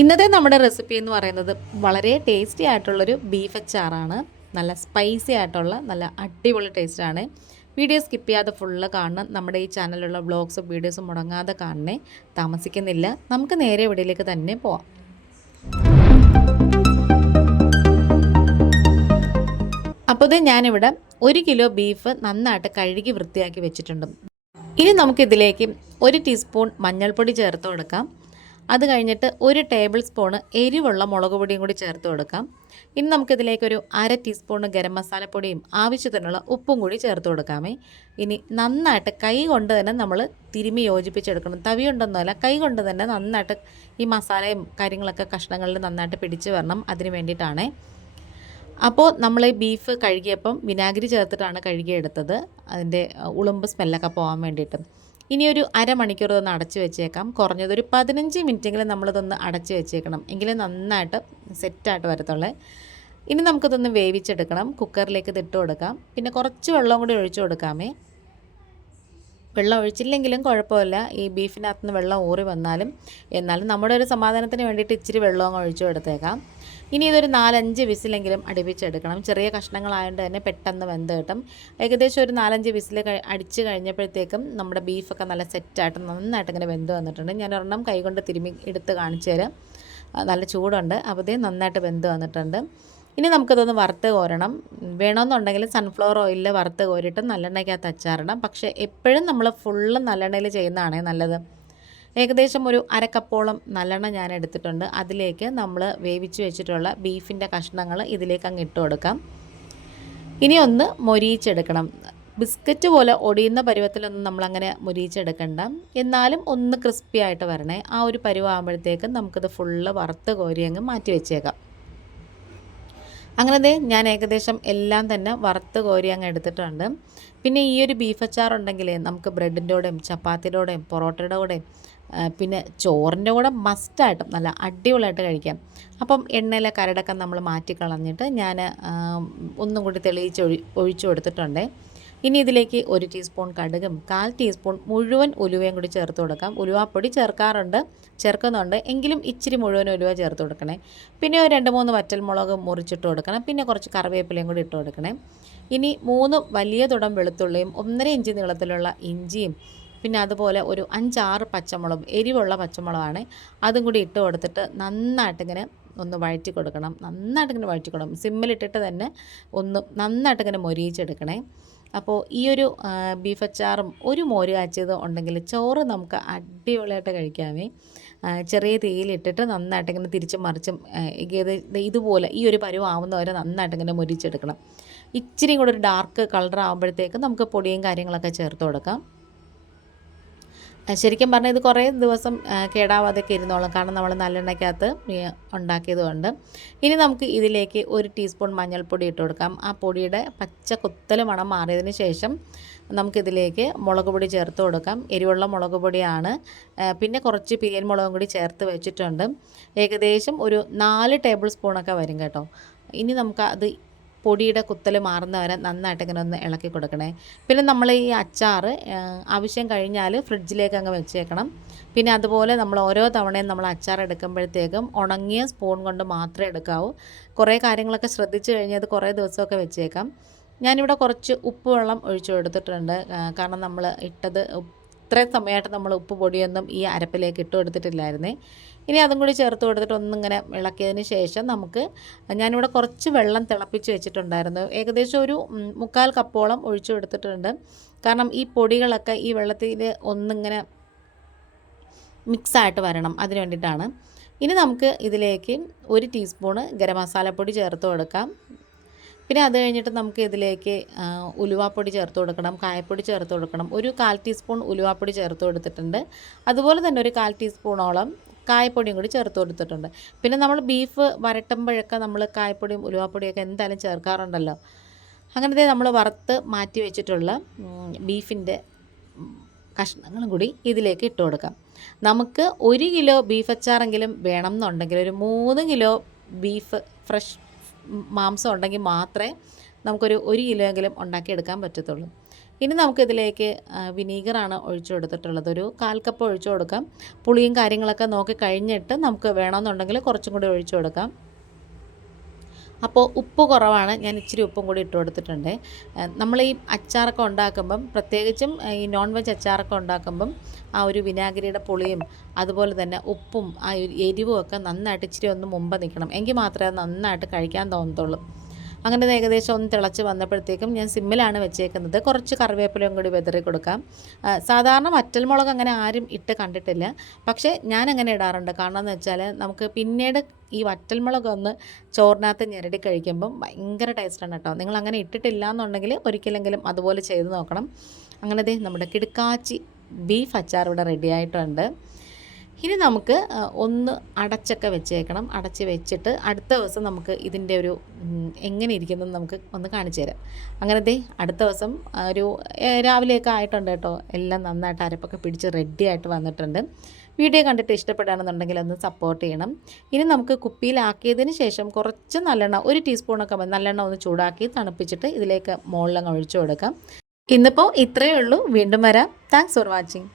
ഇന്നത്തെ നമ്മുടെ റെസിപ്പി എന്ന് പറയുന്നത് വളരെ ടേസ്റ്റി ആയിട്ടുള്ളൊരു ബീഫ് അച്ചാറാണ്. നല്ല സ്പൈസി ആയിട്ടുള്ള നല്ല അടിപൊളി ടേസ്റ്റാണ് വീഡിയോ സ്കിപ്പ് ചെയ്യാതെ ഫുള്ള് കാണണം നമ്മുടെ ഈ ചാനലിലുള്ള വ്ളോഗ്സും വീഡിയോസും മുടങ്ങാതെ കാണണേ താമസിക്കുന്നില്ല. നമുക്ക് നേരെ ഇവിടെയിലേക്ക് തന്നെ പോവാം. അപ്പോൾ ഇത് ഞാനിവിടെ ഒരു കിലോ ബീഫ് നന്നായിട്ട് കഴുകി വൃത്തിയാക്കി വെച്ചിട്ടുണ്ട്. ഇനി നമുക്കിതിലേക്ക് ഒരു ടീസ്പൂൺ മഞ്ഞൾപ്പൊടി ചേർത്ത് കൊടുക്കാം. അത് കഴിഞ്ഞിട്ട് ഒരു ടേബിൾ സ്പൂണ് എരിവുള്ള മുളക് പൊടിയും കൂടി ചേർത്ത് കൊടുക്കാം. ഇനി നമുക്കിതിലേക്കൊരു അര ടീസ്പൂണ് ഗരം മസാലപ്പൊടിയും ആവശ്യത്തിനുള്ള ഉപ്പും കൂടി ചേർത്ത് കൊടുക്കാമേ. ഇനി നന്നായിട്ട് കൈ കൊണ്ട് തന്നെ നമ്മൾ തിരുമി യോജിപ്പിച്ചെടുക്കണം. തവി ഉണ്ടെന്നല്ല കൈ കൊണ്ട് തന്നെ നന്നായിട്ട് ഈ മസാലയും കാര്യങ്ങളൊക്കെ കഷ്ണങ്ങളിൽ നന്നായിട്ട് പിടിച്ച് വരണം അതിന് വേണ്ടിയിട്ടാണേ. അപ്പോൾ നമ്മൾ ഈ ബീഫ് കഴുകിയപ്പം വിനാഗിരി ചേർത്തിട്ടാണ് കഴുകിയെടുത്തത്. അതിന്റെ ഉളുമ്പ് സ്മെല്ലൊക്കെ പോകാൻ വേണ്ടിയിട്ട്. ഇനി ഒരു അരമണിക്കൂർ ഒന്ന് അടച്ചു വെച്ചേക്കാം. കുറഞ്ഞത് ഒരു പതിനഞ്ച് മിനിറ്റെങ്കിലും നമ്മളിതൊന്ന് അടച്ചു വെച്ചേക്കണം. എങ്കിലും നന്നായിട്ട് സെറ്റായിട്ട് വരത്തുള്ളേ. ഇനി നമുക്കിതൊന്ന് വേവിച്ചെടുക്കണം. കുക്കറിലേക്ക് ഇതിട്ട് കൊടുക്കാം. പിന്നെ കുറച്ച് വെള്ളം കൂടി ഒഴിച്ചു കൊടുക്കാമേ. വെള്ളം ഒഴിച്ചില്ലെങ്കിലും കുഴപ്പമില്ല. ഈ ബീഫിനകത്ത് നിന്ന് വെള്ളം ഊറി വന്നാലും എന്നാലും നമ്മുടെ ഒരു സമാധാനത്തിന് വേണ്ടിയിട്ട് ഇച്ചിരി വെള്ളം അങ്ങ് ഒഴിച്ചു കൊടുത്തേക്കാം. ഇനി ഇതൊരു നാലഞ്ച് വിസിലെങ്കിലും അടുപ്പിച്ചെടുക്കണം. ചെറിയ കഷ്ണങ്ങളായതുകൊണ്ട് തന്നെ പെട്ടെന്ന് വെന്ത് കിട്ടും. ഏകദേശം ഒരു നാലഞ്ച് വിസിൽ അടിച്ച് കഴിഞ്ഞപ്പോഴത്തേക്കും നമ്മുടെ ബീഫൊക്കെ നല്ല സെറ്റായിട്ട് നന്നായിട്ട് ഇങ്ങനെ വെന്ത് വന്നിട്ടുണ്ട്. ഞാൻ ഒരെണ്ണം കൈകൊണ്ട് തിരുമി എടുത്ത് കാണിച്ചു തരാം. നല്ല ചൂടുണ്ട്. അപ്പോൾ നന്നായിട്ട് വെന്ത് വന്നിട്ടുണ്ട്. ഇനി നമുക്കതൊന്ന് വറുത്ത് കോരണം. വേണമെന്നുണ്ടെങ്കിൽ സൺഫ്ലവർ ഓയിലിൽ വറുത്ത് കോരിയിട്ട് നല്ലെണ്ണയ്ക്കകത്ത് അച്ചാറിടാം. പക്ഷേ എപ്പോഴും നമ്മൾ ഫുള്ള് നല്ലെണ്ണയിൽ ചെയ്യുന്നതാണേ നല്ലത്. ഏകദേശം ഒരു അരക്കപ്പോളം നല്ലെണ്ണ ഞാൻ എടുത്തിട്ടുണ്ട്. അതിലേക്ക് നമ്മൾ വേവിച്ച് വെച്ചിട്ടുള്ള ബീഫിന്റെ കഷ്ണങ്ങൾ ഇതിലേക്ക് അങ്ങ് ഇട്ട് കൊടുക്കാം. ഇനി ഒന്ന് മൊരിയിച്ചെടുക്കണം. ബിസ്ക്കറ്റ് പോലെ ഒടിയുന്ന പരുവത്തിലൊന്നും നമ്മളങ്ങനെ മുരിയിച്ചെടുക്കണ്ട. എന്നാലും ഒന്ന് ക്രിസ്പി ആയിട്ട് വരണേ. ആ ഒരു പരുവാകുമ്പോഴത്തേക്കും നമുക്കിത് ഫുള്ള് വറുത്ത് കോരി അങ്ങ് മാറ്റി വെച്ചേക്കാം. അങ്ങനെ ഞാൻ ഏകദേശം എല്ലാം തന്നെ വറുത്ത് കോരി അങ്ങ് എടുത്തിട്ടുണ്ട്. പിന്നെ ഈ ഒരു ബീഫ് അച്ചാർ നമുക്ക് ബ്രെഡിന്റെ കൂടെയും ചപ്പാത്തിയുടെ കൂടെയും പൊറോട്ടയുടെ കൂടെയും പിന്നെ ചോറിന്റെ കൂടെ മസ്റ്റായിട്ടും നല്ല അടിപൊളിയായിട്ട് കഴിക്കാം. അപ്പം എണ്ണയിലെ കരടൊക്കെ നമ്മൾ മാറ്റി കളഞ്ഞിട്ട് ഞാൻ ഒന്നും കൂടി തെളിയിച്ച് ഒഴി ഒഴിച്ചു കൊടുത്തിട്ടുണ്ട്. ഇനി ഇതിലേക്ക് ഒരു ടീസ്പൂൺ കടുകും കാൽ ടീസ്പൂൺ മുഴുവൻ ഉലുവയും കൂടി ചേർത്ത് കൊടുക്കാം. ഉലുവാപ്പൊടി ചേർക്കാറുണ്ട് ചേർക്കുന്നുണ്ട്. എങ്കിലും ഇച്ചിരി മുഴുവൻ ഉലുവ ചേർത്ത് കൊടുക്കണേ. പിന്നെ ഒരു രണ്ട് മൂന്ന് വറ്റൽമുളക് മുറിച്ചിട്ട് കൊടുക്കണം. പിന്നെ കുറച്ച് കറിവേപ്പിലയും കൂടി ഇട്ട് കൊടുക്കണേ. ഇനി മൂന്ന് വലിയ തുടം വെളുത്തുള്ളിയും ഒന്നര ഇഞ്ച് നീളത്തിലുള്ള ഇഞ്ചിയും പിന്നെ അതുപോലെ ഒരു അഞ്ചാറ് പച്ചമുളകും എരിവുള്ള പച്ചമുളകാണ്. അതും കൂടി ഇട്ട് കൊടുത്തിട്ട് നന്നായിട്ടിങ്ങനെ ഒന്ന് വഴറ്റി കൊടുക്കണം നന്നായിട്ടിങ്ങനെ വഴറ്റി കൊടുക്കണം സിമ്മിലിട്ടിട്ട് തന്നെ ഒന്ന് നന്നായിട്ടിങ്ങനെ മൊരിയിച്ചെടുക്കണേ. അപ്പോൾ ഈ ഒരു ബീഫ് അച്ചാറും ഒരു മോര് കാച്ചിയതും ഉണ്ടെങ്കിൽ ചോറ് നമുക്ക് അടിപൊളിയായിട്ട് കഴിക്കാമേ. ചെറിയ തീയിലിട്ടിട്ട് നന്നായിട്ട് ഇങ്ങനെ തിരിച്ചും മറിച്ചും ഇതുപോലെ ഈ ഒരു പരുവാവുന്ന വരെ നന്നായിട്ട് ഇങ്ങനെ മുരിച്ചെടുക്കണം ഇച്ചിരി കൂടെ ഒരു ഡാർക്ക് കളർ ആകുമ്പോഴത്തേക്ക് നമുക്ക് പൊടിയും കാര്യങ്ങളൊക്കെ ചേർത്ത് കൊടുക്കാം. ശരിക്കും പറഞ്ഞാൽ ഇത് കുറേ ദിവസം കേടാവാതെയൊക്കെ ഇരുന്നോളും. കാരണം നമ്മൾ നല്ലെണ്ണയ്ക്കകത്ത് ഉണ്ടാക്കിയതുകൊണ്ട്. ഇനി നമുക്ക് ഇതിലേക്ക് ഒരു ടീസ്പൂൺ മഞ്ഞൾപ്പൊടി ഇട്ട് കൊടുക്കാം. ആ പൊടിയുടെ പച്ച കുത്തൽ മണം മാറിയതിന് ശേഷം നമുക്കിതിലേക്ക് മുളക് പൊടി ചേർത്ത് കൊടുക്കാം. എരിവുള്ള മുളക് പൊടിയാണ്. പിന്നെ കുറച്ച് പിരിയൻ മുളകും കൂടി ചേർത്ത് വെച്ചിട്ടുണ്ട്. ഏകദേശം ഒരു നാല് ടേബിൾ സ്പൂണൊക്കെ വരും കേട്ടോ. ഇനി നമുക്ക് അത് പൊടിയുടെ കുത്തൽ മാറുന്ന വരെ നന്നായിട്ട് ഇങ്ങനെ ഒന്ന് ഇളക്കി കൊടുക്കണേ. പിന്നെ നമ്മൾ ഈ അച്ചാർ ആവശ്യം കഴിഞ്ഞാൽ ഫ്രിഡ്ജിലേക്ക് അങ്ങ് വെച്ചേക്കണം. പിന്നെ അതുപോലെ നമ്മൾ ഓരോ തവണയും നമ്മൾ അച്ചാർ എടുക്കുമ്പോഴത്തേക്കും ഉണങ്ങിയ സ്പൂൺ കൊണ്ട് മാത്രമേ എടുക്കാവൂ. കുറേ കാര്യങ്ങളൊക്കെ ശ്രദ്ധിച്ചു കഴിഞ്ഞാൽ അത് കുറേ ദിവസമൊക്കെ വെച്ചേക്കാം. ഞാനിവിടെ കുറച്ച് ഉപ്പ് വെള്ളം ഒഴിച്ചു കൊടുത്തിട്ടുണ്ട്. കാരണം നമ്മൾ ഇട്ടത് ഇത്രയും സമയമായിട്ട് നമ്മൾ ഉപ്പ് പൊടിയൊന്നും ഈ അരപ്പിലേക്ക് ഇട്ട് കൊടുത്തിട്ടില്ലായിരുന്നേ. ഇനി അതും കൂടി ചേർത്ത് കൊടുത്തിട്ട് ഒന്നിങ്ങനെ ഇളക്കിയതിന് ശേഷം നമുക്ക് ഞാനിവിടെ കുറച്ച് വെള്ളം തിളപ്പിച്ച് വെച്ചിട്ടുണ്ടായിരുന്നു. ഏകദേശം ഒരു മുക്കാൽ കപ്പോളം ഒഴിച്ചു കൊടുത്തിട്ടുണ്ട്. കാരണം ഈ പൊടികളൊക്കെ ഈ വെള്ളത്തിൽ ഒന്നിങ്ങനെ മിക്സായിട്ട് വരണം അതിന് വേണ്ടിയിട്ടാണ്. ഇനി നമുക്ക് ഇതിലേക്ക് ഒരു ടീസ്പൂണ് ഗരം മസാലപ്പൊടി ചേർത്ത് കൊടുക്കാം. പിന്നെ അത് കഴിഞ്ഞിട്ട് നമുക്ക് ഇതിലേക്ക് ഉലുവാപ്പൊടി ചേർത്ത് കൊടുക്കണം കായപ്പൊടി ചേർത്ത് കൊടുക്കണം. ഒരു കാൽ ടീസ്പൂൺ ഉലുവാപ്പൊടി ചേർത്ത് കൊടുത്തിട്ടുണ്ട്. അതുപോലെ തന്നെ ഒരു കാൽ ടീസ്പൂണോളം കായപ്പൊടിയും കൂടി ചേർത്ത് കൊടുത്തിട്ടുണ്ട്. പിന്നെ നമ്മൾ ബീഫ് വരട്ടുമ്പോഴൊക്കെ നമ്മൾ കായപ്പൊടിയും ഉലുവാപ്പൊടിയൊക്കെ എന്തായാലും ചേർക്കാറുണ്ടല്ലോ. അങ്ങനത്തെ നമ്മൾ വറുത്ത് മാറ്റി വെച്ചിട്ടുള്ള ബീഫിന്റെ കഷ്ണങ്ങളും കൂടി ഇതിലേക്ക് ഇട്ട് കൊടുക്കാം. നമുക്ക് ഒരു കിലോ ബീഫ് അച്ചാറെങ്കിലും വേണം എന്നുണ്ടെങ്കിൽ ഒരു മൂന്ന് കിലോ ബീഫ് ഫ്രഷ് മാംസം ഉണ്ടെങ്കിൽ മാത്രമേ നമുക്കൊരു ഒരു കിലോ എങ്കിലും ഉണ്ടാക്കിയെടുക്കാൻ പറ്റത്തുള്ളൂ. ഇനി നമുക്കിതിലേക്ക് വിനീഗറാണ് ഒഴിച്ചു കൊടുത്തിട്ടുള്ളത്. ഒരു കാൽ കപ്പ് ഒഴിച്ചു കൊടുക്കാം. പുളിയും കാര്യങ്ങളൊക്കെ നോക്കി കഴിഞ്ഞിട്ട് നമുക്ക് വേണമെന്നുണ്ടെങ്കിൽ കുറച്ചും കൂടി ഒഴിച്ചു കൊടുക്കാം. അപ്പോൾ ഉപ്പ് കുറവാണ്. ഞാൻ ഇച്ചിരി ഉപ്പും കൂടി ഇട്ട് കൊടുത്തിട്ടുണ്ട്. നമ്മൾ ഈ അച്ചാറൊക്കെ ഉണ്ടാക്കുമ്പം പ്രത്യേകിച്ചും ഈ നോൺ വെജ് അച്ചാറൊക്കെ ഉണ്ടാക്കുമ്പം ആ ഒരു വിനാഗിരിയുടെ പുളിയും അതുപോലെ തന്നെ ഉപ്പും ആ എരിവും ഒക്കെ നന്നായിട്ട് ഇച്ചിരി ഒന്ന് മുമ്പ് നിൽക്കണം. എങ്കിൽ മാത്രമേ അത് നന്നായിട്ട് കഴിക്കാൻ തോന്നത്തുള്ളൂ. അങ്ങനെ ഏകദേശം ഒന്ന് തിളച്ച് വന്നപ്പോഴത്തേക്കും ഞാൻ സിമ്മിലാണ് വെച്ചേക്കുന്നത്. കുറച്ച് കറിവേപ്പിലയും കൂടി വെതറി കൊടുക്കാം. സാധാരണ വറ്റൽമുളക് അങ്ങനെ ആരും ഇട്ട് കണ്ടിട്ടില്ല. പക്ഷേ ഞാൻ അങ്ങനെ ഇടാറുണ്ട്. കാരണം എന്ന് വെച്ചാൽ നമുക്ക് പിന്നീട് ഈ വറ്റൽമുളക് ഒന്ന് ചോറിനകത്ത് ഞെരടി കഴിക്കുമ്പം ഭയങ്കര ടേസ്റ്റാണ് കേട്ടോ. നിങ്ങൾ അങ്ങനെ ഇട്ടിട്ടില്ല എന്നുണ്ടെങ്കിൽ ഒരിക്കലെങ്കിലും അതുപോലെ ചെയ്ത് നോക്കണം. അങ്ങനെ നമ്മുടെ കിടുക്കാച്ചി ബീഫ് അച്ചാർ ഇവിടെ റെഡി ആയിട്ടുണ്ട്. ഇനി നമുക്ക് ഒന്ന് അടച്ചൊക്കെ വെച്ചേക്കണം. അടച്ച് വെച്ചിട്ട് അടുത്ത ദിവസം നമുക്ക് ഇതിന്റെ ഒരു എങ്ങനെ ഇരിക്കുന്നു നമുക്ക് ഒന്ന് കാണിച്ചു തരാം. അങ്ങനത്തെ അടുത്ത ദിവസം ഒരു രാവിലെയൊക്കെ ആയിട്ടുണ്ട് കേട്ടോ. എല്ലാം നന്നായിട്ട് അരപ്പൊക്കെ പിടിച്ച് റെഡി ആയിട്ട് വന്നിട്ടുണ്ട്. വീഡിയോ കണ്ടിട്ട് ഇഷ്ടപ്പെടുകയാണെന്നുണ്ടെങ്കിൽ ഒന്ന് സപ്പോർട്ട് ചെയ്യണം. ഇനി നമുക്ക് കുപ്പിയിലാക്കിയതിന് ശേഷം കുറച്ച് നല്ലെണ്ണ ഒരു ടീസ്പൂണൊക്കെ നല്ലെണ്ണ ഒന്ന് ചൂടാക്കി തണുപ്പിച്ചിട്ട് ഇതിലേക്ക് മുകളിലങ്ങ് ഒഴിച്ചു കൊടുക്കാം. ഇന്നിപ്പോൾ ഇത്രയേ ഉള്ളൂ. വീണ്ടും വരാം. Thanks for watching